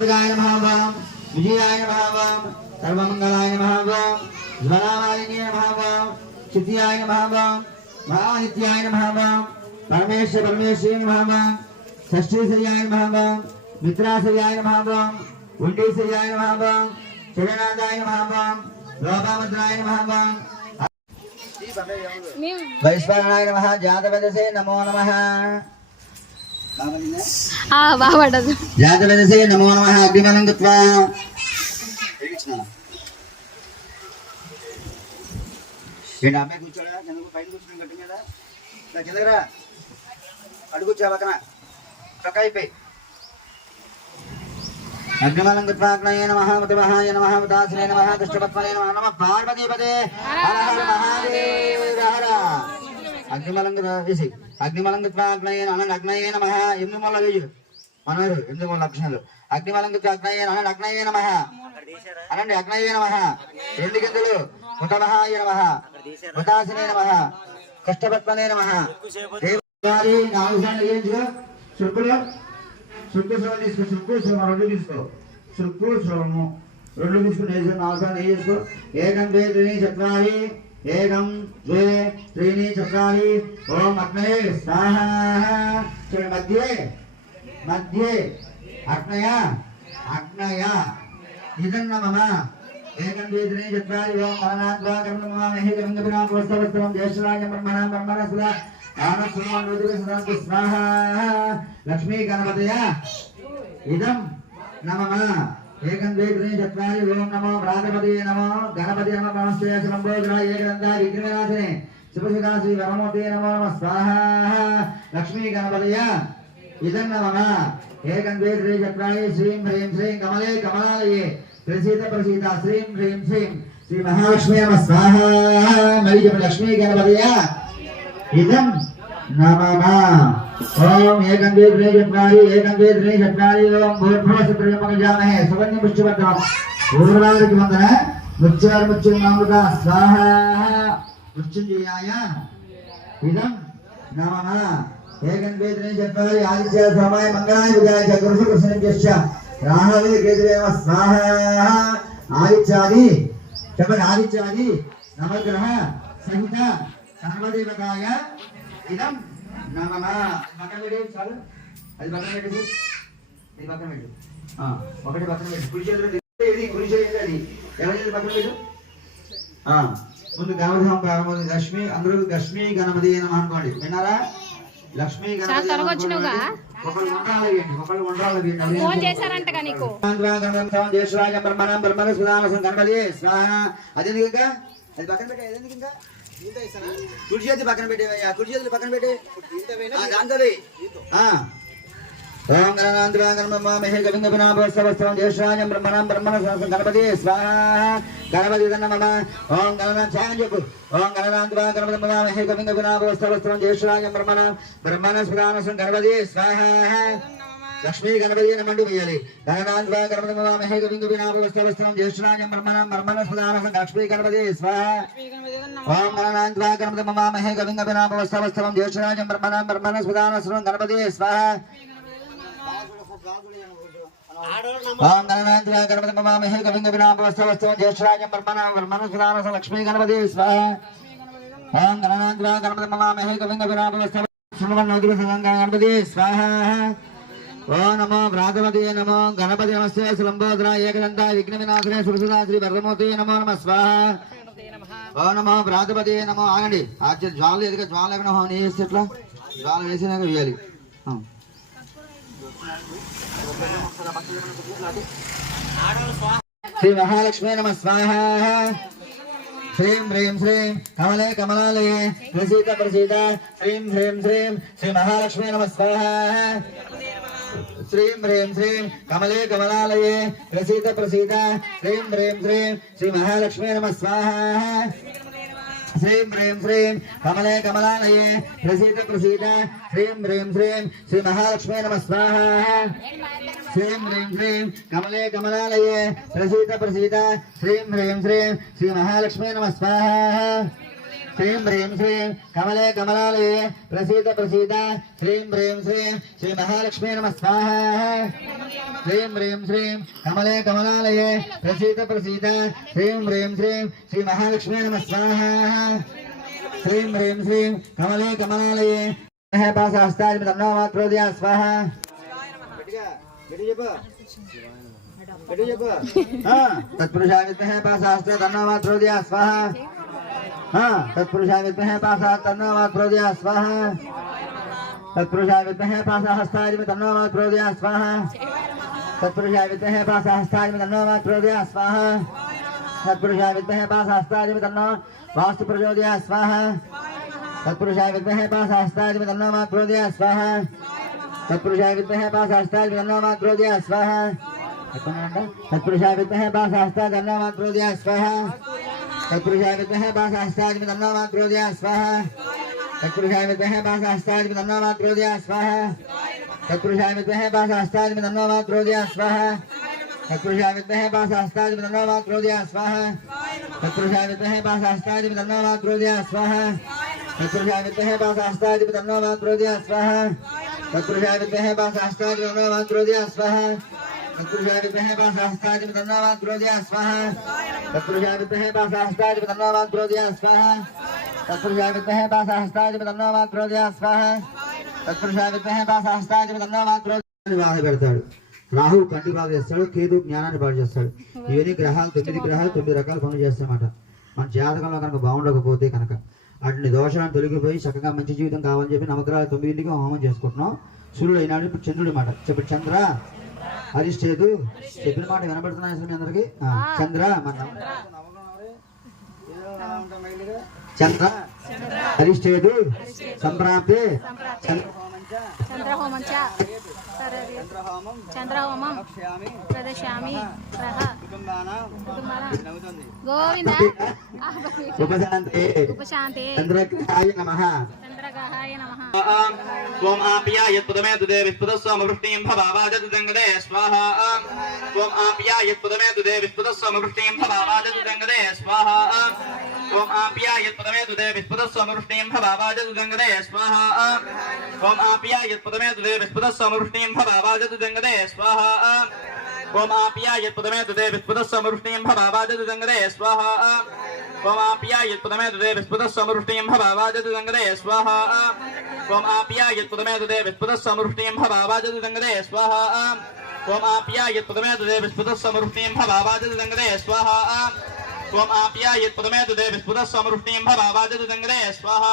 नमः विजयाय नमः सर्वमंगलाय नमः ज्वलामालिन्ये नमः चित्याय नमः महानित्याय नमः परमेश्वरी नमः षष्ठीशयाय नमः मित्राशयाय नमः उण्डीशयाय नमः चरणादाय नमः लोपामुद्राय नमः वैश्वानराय नमः जातवेदसे नमो नमः जातवेदसे नमो नमः अग्निमलं कृत्वा ఏంటి అమ్మాయి కూర్చోడా కిందకు పైన కూర్చుని గట్టి మీద కిందకరా అడుగుచ్చా పక్కన చొక్కా అయిపోయి అగ్నిమలం కృత్వాగ్నయే నమః మృతిమహాయ నమః మృతాసునే నమః దుష్టపత్మనే నమః నమః పార్వతీపదే హర హర మహాదేవ హర అగ్నిమలం వేసి అగ్నిమలం కృత్వాగ్నయే నమః అగ్నయే నమః ఎనిమిది మూల వేయుడు మనవారు ఎనిమిది మూల లక్షణాలు అగ్నిమలం కృత్వాగ్నయే నమః అగ్నయే నమః అనండి అగ్నయే నమః రెండు గింజలు మృతమహాయ నమః మృతాసునే నమః కష్టపత్మనే నమః దేవారి నాలుగు సార్లు వేయించు శుక్రులు శుక్రశ్రవం తీసుకో శుక్రశ్రవం రెండు తీసుకో శుక్రశ్రవము రెండు తీసుకుని వేసుకో నాలుగు సార్లు వేసుకో ఏకం ద్వే త్రీణి చత్వారి ఏకం ద్వే త్రీణి చత్వారి ఓం అగ్నయే స్వాహా చూడండి మధ్యే మధ్యే అగ్నయ అగ్నయ ఇదన్న మమ ఏకం ద్వే త్రీణి చత్వారి ఓం మరణాద్వా కర్మ మమామహే గంగపినా ప్రోస్తవస్త్రం జ్యేష్ఠరాజ బ్రహ్మణ బ్రహ్మణ సుధా स्वाहा लक्ष्मी गणपतय इदं नमः एकं द्वे त्रीणि चत्वारि ओम नमो भ्रातपतये नमो गणपति नमः नमस्ते लंबोदराय एकदन्ता विघ्नविनाशने शुभसुधा श्री वरमूर्ते नमो नमः स्वाहा लक्ष्मी गणपतय इदं नमः एकं द्वे त्रीणि चत्वारि श्रीं ह्रीं श्रीं कमले कमलालये प्रसीद प्रसीद श्रीं ह्रीं श्रीं श्री महालक्ष्मी नमः स्वाहा मरी लक्ष्मी गणपतय इदं नमः ओम एकं द्वे त्रीणि चत्वारि एकं द्वे त्रीणि चत्वारि ओम भूर्भुवस्सुत्रयमगजामहे सुवर्णं पुष्पवर्धनम् पूर्वादिक वन्दन मुच्चारमुच्चनामृत स्वाहा मृत्युंजयाय इदं नमः एकं द्वे त्रीणि चत्वारि आदित्य सोमाय मंगलाय बुधाय च गुरुशुक्रशनिभ्यश्च राहवे केतवे नमः स्वाहा आदित्यादि नवग्रह सहित सर्वदेवताय इदं नमः పక్కన పెట్టు చాలు అది పక్కన పెట్టు ఇది పక్కన పెట్టు ఒకటి పక్కన పెట్టు కుడి చేతిలో ఇది కుడి చేతిలో అది ఎవరి పక్కన పెట్టు ముందు గణపతి హోమం ప్రారంభం లక్ష్మి అందరూ లక్ష్మీ గణపతి నమః అనుకోండి విన్నారా లక్ష్మీ గణపతి ఒకళ్ళు ఉండాలి ఫోన్ చేశారంట నీకు జ్యేష్ఠరాజ బ్రహ్మణం బ్రహ్మణ సుధానసం గణపతి స్వాహ అదేందుకు ఇంకా అది పక్కన పెట్టే అదేందుకు ఇంకా కుడి చేతి పక్కన పెట్టేవయ్యా కుడి చేతులు పక్కన పెట్టే ఓం గణనాంద్రాగణమహే గవింగవినాభవస్త్రం జ్యేష్ఠరాజం బ్రహ్మణం బ్రహ్మణ గణపతి స్వాహ గణపతి నమ ఓం గణనా ఛాయం చెప్పు ఓం గణనాంద్రాగణమహే గవింగవినాభవస్త్రం జ్యేష్ఠరాజం బ్రహ్మణం బ్రహ్మణ సుధానసం గణపతి స్వాహ लक्ष्मी गणपति नमंडी भैयाली गणनांद्वा गणपतिमहे गोविंदविनाभवस्त्रवस्त्रं ज्येष्ठराजं ब्रह्मणं ब्रह्मणस्पदानं लक्ष्मी गणपति स्वाहा ओम गणनांद्वा गणपतिमहे गोविंदविनाभवस्त्रवस्त्रं ज्येष्ठराजं ब्रह्मणं ब्रह्मणस्पदानं गणपति स्वाहा ओम गणनांद्वा गणपतिमहे गोविंदविनाभवस्त्रवस्त्रं ज्येष्ठराजं ब्रह्मणं ब्रह्मणस्पदानं लक्ष्मी गणपति स्वाहा ओम गणनांद्वा गणपतिमहे गोविंदविनाभवस्त्रवस्त्रं गणपति स्वाहा ओम नमो भ्रातपते नमो गणपति नमस्ते लंबोदराय एकदंता विघ्नविनाशने सुरसुधा श्री वरदमूर्ते नमो नमः स्वाहा ओम नमो भ्रातपते नमो आगंడి ఆచే జ్వాల ఎదుక జ్వాల లేకుండా హోని చేస్తే ఎట్లా జ్వాల వేసినాక వేయాలి శ్రీ మహాలక్ష్మి నమః స్వాహా श्रीं ह्रीं श्रीं कमले कमलालये प्रसीद प्रसीद श्रीं ह्रीं श्रीं श्री महालक्ष्मी नमः स्वाहा श्रीं ह्रीं श्रीं कमले कमलालये प्रसीद प्रसीद श्रीं ह्रीं श्रीं श्री महालक्ष्मी नमः स्वाहा श्रीं ह्रीं श्रीं कमले कमलालये प्रसीद प्रसीद श्रीं ह्रीं श्रीं श्री महालक्ष्मी नमः स्वाहा श्रीं ह्रीं श्रीं कमले कमलालये प्रसीद प्रसीद श्रीं ह्रीं श्रीं श्री महालक्ष्मी नमः स्वाहा श्रीं ह्रीं श्रीं कमले कमलालये प्रसीद प्रसीद श्रीं ह्रीं श्रीं श्री महालक्ष्मी नमः स्वाहा श्रीं ह्रीं श्रीं कमले कमलालये प्रसीद प्रसीद श्रीं ह्रीं श्रीं श्री महालक्ष्मी नमः स्वाहा श्रीं ह्रीं श्रीं कमले कमलालये है पासहस्ताय तन्नो क्रोधया स्वाहा तत्पुरुषाय विद्महे पासहस्ताय तन्नो क्रोधया स्वाहा तत्पुरुषाय विद्महे पासहस्ताय तन्नो क्रोधया स्वाहा तत्पुरुषाय विद्महे पासहस्ताय तन्नो क्रोधया स्वाहा तत्पुरुषाय विद्महे पासहस्ताय तन्नो क्रोधया स्वाहा तत्पुरुषाय विद्महे पासहस्ताय तन्नो वास्तु प्रचोदया स्वाहा तत्पुरुषाय विद्महे पासहस्ताय तन्नो क्रोधया स्वाहा तत्पुरुषाय विद्महे पासहस्ताय तन्नो क्रोधया स्वाहा तत्पुरुषाय विद्महे पासहस्ताय तन्नो क्रोधया स्वाहा तत्पुरुषाय विद्महे पासहस्ताय तन्नो क्रोधया स्वाहा तत्पुरुषाय विद्महे पासहस्ताय तन्नो क्रोधया स्वाहा तत्पुरुषाय विद्महे पासहस्ताय तन्नो क्रोधया स्वाहा तत्पुरुषाय विद्महे पासहस्ताय तन्नो क्रोधया स्वाहा तत्पुरुषाय विद्महे पासहस्ताय तन्नो क्रोधया स्वाहा तत्पुरुषाय विद्महे पासहस्ताय तन्नो क्रोधया स्वाहा तत्पुरुषाय विद्महे पासहस्ताय तन्नो क्रोधया स्वाहा तत्पुरुषाय विद्महे पासहस्ताय तन्नो क्रोधया स्वाहा तत्पुरुषाय विद्महे पासहस्ताय तन्नो क्रोधया स्वाहा तत्पुरुषाय विद्महे पासहस्ताय तन्नो क्रोधया स्वाहा तत्पुरुषाय विद्महे पासहस्ताय तन्नो क्रोधया बाధ పెడతాడు రాహు కంటి బాధ చేస్తాడు కేతు జ్ఞానాన్ని పాడు చేస్తాడు ఇవన్నీ గ్రహాలు 9 రకాల పనులు చేస్తాయన్నమాట మన జాతకంలో కనుక బాగుండకపోతే కనుక అటు దోషాలను తొలగిపోయి చక్కగా మంచి జీవితం కావాలని చెప్పి నవగ్రహాలు 9 హోమం చేసుకుంటున్నాం సూర్యుడు అయినాడు ఇప్పుడు చంద్రుడి మాట చెప్పి చంద్ర హరిష్ఠేతు చెప్పిన మాట వినబడుతున్నాయి అసలు మీ అందరికి చంద్ర మన చంద్ర హరిష్ఠేతు సంప్రాప్తే చంద్రహోమం ప్రదర్శయామి గోవింద ఉపశాంతే చంద్రగ్రహాయ నమః ఓం ఆప్యాయత్పదమే తుదే విస్పదస్వామవృష్టిం భవావాజతు దంగదే స్వాహా ఓం ఆప్యాయత్పదమే తుదే విస్పదస్వామవృష్టిం భవావాజతు దంగదే స్వాహా ఓం ఆప్యాయత్పదమే తుదే విస్పదస్వామవృష్టిం భవావాజతు దంగదే స్వాహా ఓం ఆప్యాయత్పదమే తుదే విస్పదస్వామవృష్టిం భవావాజతు దంగదే స్వాహా ఓం ఆప్యాయత్పదమే తుదే విస్పదస్వామవృష్టిం భవావాజతు దంగదే స్వాహా ఓం ఆప్యాయత్పదమే తుదే విస్పదస్వామవృష్టిం భవావాజతు దంగదే స్వాహా ఓం ఆప్యాయత్పదమే తుదే విస్పదస్వామవృష్టిం భవావాజతు దంగదే స్వాహా ఓం ఆప్యాయత్పదమే తుదే విస్పదస్వామవృష్టిం భవావాజతు దంగదే స్వాహా ఓం ఆప్యాయత్పదమే తుదే విస్పదస్వామవృష్టిం భవావాజతు దంగదే స్వాహా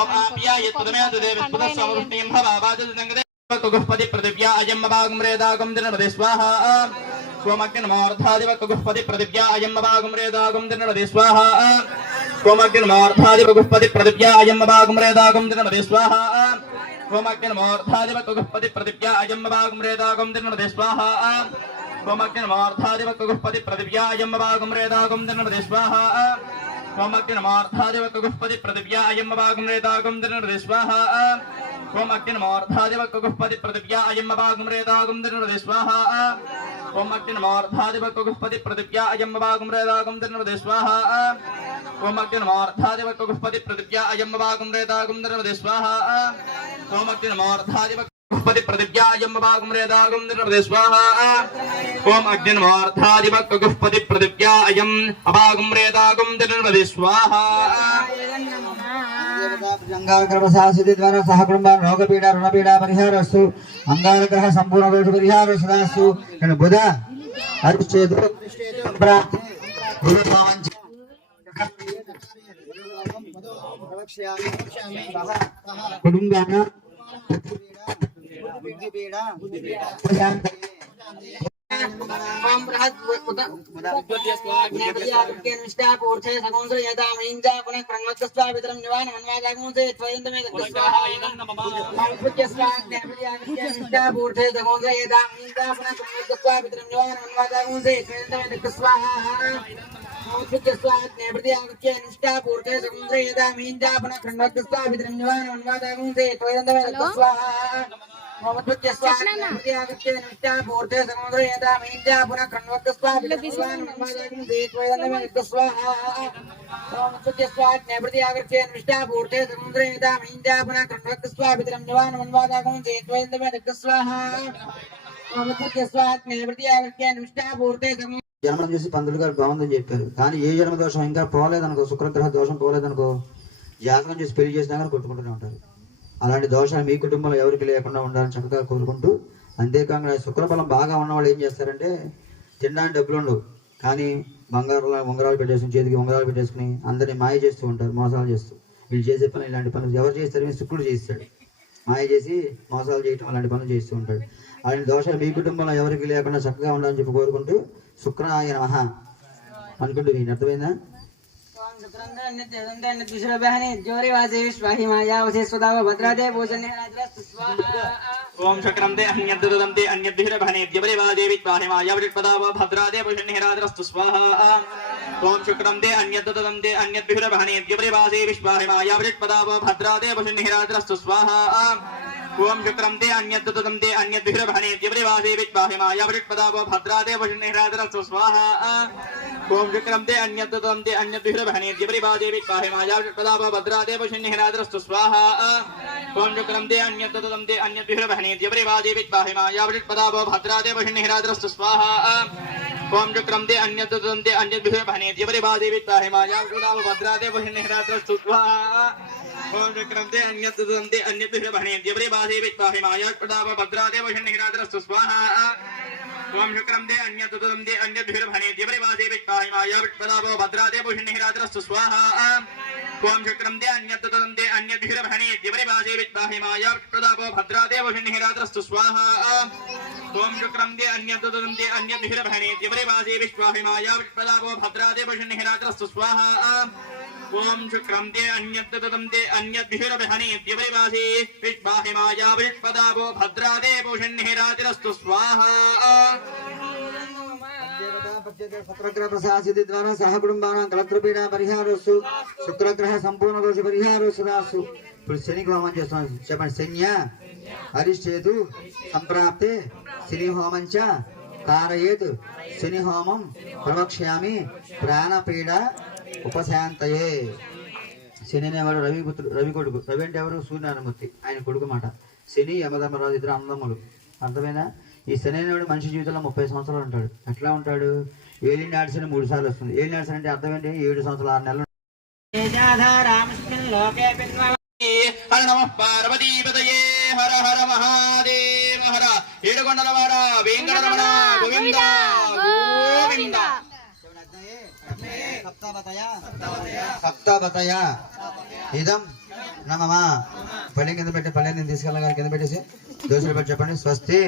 ఓం ఆప్యాయత్పదమే తుదే విస్పదస్వామవృష్టిం భవావాజతు దంగదే కుగుఃపది పృథివ్యా అయం భాగం రేదాగం దినమదే స్వాహా కోమగ్నిర్మోర్ధాదివ కుగుఃపది పృథివ్యా అయం భాగం రేదాగం దినమదే స్వాహా కోమగ్నిర్మోర్ధాదివ కుగుఃపది పృథివ్యా అయం భాగం రేదాగం దినమదే స్వాహా కోమగ్నిర్మోర్ధాదివ కుగుఃపది పృథివ్యా అయం భాగం రేదాగం దినమదే స్వాహా కోమగ్నిర్మోర్ధాదివ కుగుఃపది పృథివ్యా అయం భాగం రేదాగం దినమదే స్వాహా కోమగ్నిర్మోర్ధాదివ కుగుఃపది పృథివ్యా అయం భాగం రేదాగం దినమదే స్వాహా కోమగ్నిర్మోర్ధాదివ కుగుఃపది పృథివ్యా అయం భాగం రేదాగం దినమదే స్వాహా కోమగ్నిర్మోర్ధాదివ కుగుఃపది పృథివ్యా అయం భాగం రేదాగం దినమదే స్వాహా కోమగ్నిర్మోర్ధాదివ కుగుఃపది పృథివ్యా అయం భాగం రేదాగం దినమదే స్వాహా కోమగ్నిర్మోర్ధాదివ కుగుఃపది పృథివ్యా అయం భాగం రేదాగం దినమదే స్వాహా ఓం అగ్నిర్మోర్ధాదివ కుగుఃపది పృథివ్యా అయం అభాగం రేదాగం దినమదే స్వాహా అంగారగ్రహ ద్వారా సహ కుటుంబ రోగపీడ రుణపీడ పరిహారస్తు అంగారగ్రహ సంపూర్ణ దోష పరిహారస్తు బుధ హరిష్ఠేతు కుటుంబాన ఓం బృహత్ ఉదయస్వాగ్నిష్టా పూర్తే సగోంద్ర యదా మహింజా పునః ప్రణవత్స్వా వితరం నివాన మన్వాదాగుంసే త్వయంతమే స్వాహాయనం నమః ఉదయస్వాగ్నిష్టా పూర్తే సగోంద్ర యదా మహింజా పునః ప్రణవత్స్వా వితరం నివాన మన్వాదాగుంసే త్వయంతమే స్వాహా ఉదయస్వాగ్నిష్టా పూర్తే సగోంద్ర యదా మహింజా పునః ప్రణవత్స్వా వితరం నివాన మన్వాదాగుంసే త్వయంతమే స్వాహా मोमद्वत्य स्वाहा नमति आगत्य नमस्ता पूर्ते समुद्र यदा मींजा पुनः कण्वक् स्वाहा विद्वान् मन्मादागं देत्वयन्दमे नित्य स्वाहा मोमद्वत्य स्वाहा नमति आगत्य नमस्ता पूर्ते समुद्र यदा मींजा पुनः कण्वक् स्वाहा विद्वान् मन्मादागं देत्वयन्दमे नित्य स्वाहा मोमद्वत्य स्वाहा नमति आगत्य नमस्ता पूर्ते समुद्र జన్మం చూసి పంతులు గారు బాగుందని చెప్పారు. కానీ ఏ జన్మ దోషం ఇంకా పోలేదనుకో, శుక్రగ్రహ దోషం పోలేదనుకో, జాతకం చూసి పెళ్లి చేసినా కానీ కొట్టుకుంటూనే ఉంటారు. అలాంటి దోషాలు మీ కుటుంబంలో ఎవరికి లేకుండా ఉండాలని చక్కగా కోరుకుంటూ, అంతేకాకుండా శుక్రబలం బాగా ఉన్నవాళ్ళు ఏం చేస్తారంటే తినడానికి డబ్బులు ఉండవు, కానీ ఉంగరాలు పెట్టేసుకుని, చేతికి ఉంగరాలు పెట్టేసుకుని అందరినీ మాయ చేస్తూ ఉంటారు, మోసాలు చేస్తూ. వీళ్ళు చేసే పనులు ఇలాంటి పనులు ఎవరు చేస్తారు? శుక్రుడు చేస్తాడు. మాయ చేసి మోసాలు చేయటం అలాంటి పనులు చేస్తూ ఉంటాడు. అలాంటి దోషాలు మీ కుటుంబంలో ఎవరికి లేకుండా చక్కగా ఉండాలని చెప్పి కోరుకుంటూ శుక్రాయ నమః అనుకుంటూ దీని అర్థమైందా? ओम शक्रम दे अन्यद्दुदम दे अन्यद्भिरभने द्यबरिवादे विद्वाहि मायावृत्पदाव भद्रादे पुष्णिराद्रस्तु स्वाहा ओम शक्रम दे अन्यद्दुदम दे अन्यद्भिरभने द्यबरिवादे विश्वाहि मायावृत्पदाव भद्रादे पुष्णिराद्रस्तु स्वाहा ओम शक्रम दे अन्यद्दुदम दे अन्यद्भिरभने द्यबरिवादे विद्वाहि मायावृत्पदाव भद्रादे पुष्णिराद्रस्तु स्वाहा ओम शक्रम दे अन्यद्दुदम दे अन्यद्भिरभने द्यबरिवादे विद्वाहि मायावृत्पदाव भद्रादे पुष्णिराद्रस्तु स्वाहा ओम शक्रम दे अन्यद्दुदम दे अन्यद्भिरभने द्यबरिवादे विद्वाहि मायावृत्पदाव भद्रादे पुष्णिराद्रस्तु स्वाहा ओम शक्रम दे अन्यद्दुदम दे अन्यद्भिरभने द्यबरिवादे विद्वाहि मायावृत्पदाव भद्रादे पुष्णिराद्रस्तु स्वाहा ओम शक्रम दे अन्यद्दुदम दे अन्यद्भिरभने द्यबरिवादे विद्वाहि मायावृत्पदाव भद्रादे पुष्णिराद्रस्तु स्वाहा ओम शक्रम दे अन्यद्दुदम दे अन्यद्भिरभने द्यबरिवादे विद्वाहि मायावृत्पदाव भद्रादे पुष्णिराद्रस्तु स्वाहा ओम शक्रम दे अन्यद्दुदम दे अन्यद्भिरभने द्यबरिवादे विद्वाहि मायावृत्पदाव भद्रादे पुष्णिराद्रस्तु स्वाहा ओम शक्रम दे अन्यद्दुदम दे अन्यद्भिरभने द्यबरिवादे विद्वाहि मायावृत्पदाव भद्रादे पुष्णिराद्रस्तु स्वाहा ओम शुक्रम दे अन्यद्दुदम दे अन्यद्भिरभने द्यबरिवादे विद्वाहि मायावृत्पदाव भद्रादे पुष्णिराद्रस्तु स्वाहा శుక్రగ్రహ ప్రశాసితి ద్వారా సహ కుటుంబాన కలత్రపీడ పరిహారస్సు శుక్రగ్రహ సంపూర్ణ దోష పరిహారస్సు దాసు. ఇప్పుడు శనికి హోమం చేస్తున్నాం, చెప్పండి. శన్య అరిష్టేతు సంప్రాప్తే శని హోమంచ కారయేత్ శని హోమం ప్రవక్ష్యామి ప్రాణపీడ ఉపశాంతయే. శని అనేవాడు రవి కొడుకు. రవి అంటే ఎవరు? సూర్యనారాయణమూర్తి, ఆయన కొడుకు మాట. శని యమధర్మరాజు ఇద్దరు అన్నదమ్ములు. అర్థమైనా? ఈ శని అనేవాడు మనిషి జీవితంలో 30 సంవత్సరాలు ఉంటాడు. ఎట్లా ఉంటాడు? ఏలిని నాడిసిన 3 సార్లు వస్తుంది. ఏలిని నాడిసిన అంటే అర్థం ఏంటి? 7 సంవత్సరాలు 6 నెలలు. హర నమ పార్వతీపతయే హర హర మహాదేవ హర ఏడుకొండలవాడ వెంకటరమణ గోవింద గోవింద. సప్తాపతయ ఇదం నమః. పల్లె కింద పెట్టి పల్లెని తీసుకెళ్ళగానే కింద పెట్టేసి దోశలు పెట్టి చెప్పండి. స్వస్తి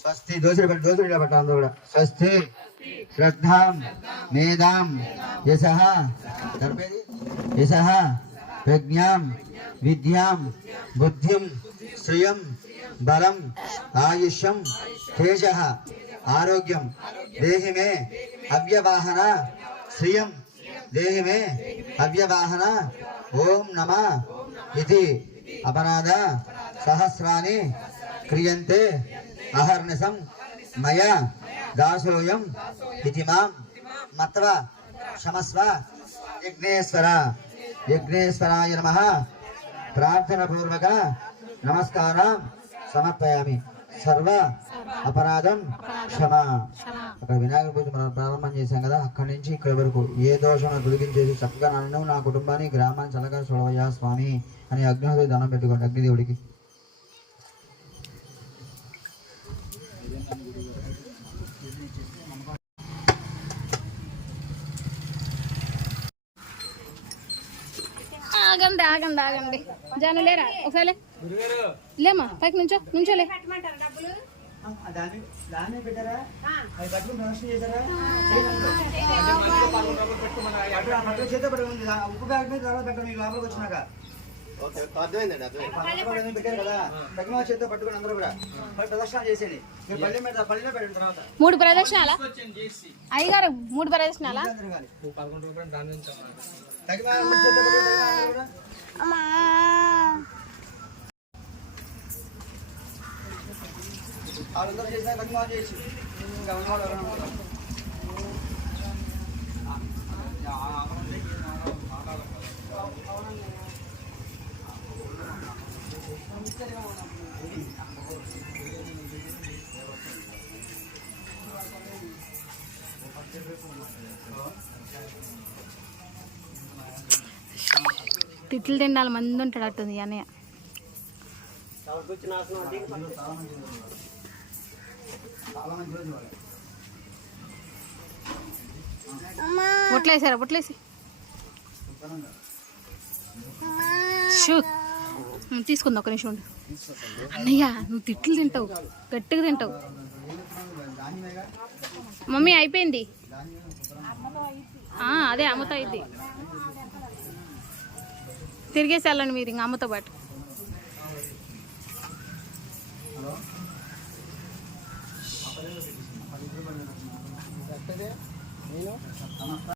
స్వస్తి. దోశలు పెట్టి దోశలు ఇలా పెట్టాలి అందరూ కూడా. స్వస్తి శ్రద్ధాం మేధాం యశః తర్పేది యశః ప్రజ్ఞాం విద్యాం బుద్ధిం శ్రియం బలం ఆయుష్యం తేజః ఆరోగ్యం దేహి మే అవ్యవాహన శ్రియం దేహి మే అవ్యవాహన ఓం నమః ఇది అపరాధ సహస్రాని క్రియంతే అహర్నిశం మయా దాసోయం ఇది మాం మత్వా క్షమస్వ యజ్ఞేశ్వర. యజ్ఞేశ్వరాయ నమః. ప్రార్థన పూర్వక నమస్కారం సమర్పయామి. సర్వ అపరాధం క్షమ. అక్కడ వినాయక పూజ మనం ప్రారంభం చేశాం కదా, అక్కడి నుంచి ఇక్కడి వరకు ఏ దోషం తొలగించేసి చక్కగా నన్ను నా కుటుంబాన్ని గ్రామాన్ని చల్లగా చూడవయ్యా స్వామి అని అగ్నిహోత్రుడికి దండం పెట్టుకోండి. అగ్నిదేవుడికి ఆగండి ఆగండి ఆగండి. జాను లేరా ఒకసారి లేమ్మా, పైకి నుంచోలే. ఉప్పు బ్యాగ్ మీద పెట్టండి మీకు లోపలికి వచ్చినాక. పెట్టారు కదా, తగిన చేతితో పట్టుకుని అందరూ కూడా ప్రదక్షిణ చేసేది. పల్లె మీద పల్లెలో పెట్టిన తర్వాత 3 ప్రదక్షిణాలా అయ్యగారు? 3 ప్రదక్షిణాలా? వాళ్ళందరూ చేసిన తక్కువ చేసి ఇంకా ఉన్నవాళ్ళు ఎవరైనా ఉంటారు. తిట్లు తిండాలి మంది ఉంటాడు అట్టుంది అన్నయ్య. బొట్లేసారా? బొట్లేసి షూ తీసుకుందా ఒక నిమిషం ఉండు. అన్నయ్య నువ్వు తిట్లు తింటావు, గట్టిగా తింటావు. మమ్మీ అయిపోయింది. అదే అమ్మతో అయింది. తిరిగేసి వెళ్ళండి మీరు ఇంకా అమ్మతో పాటు.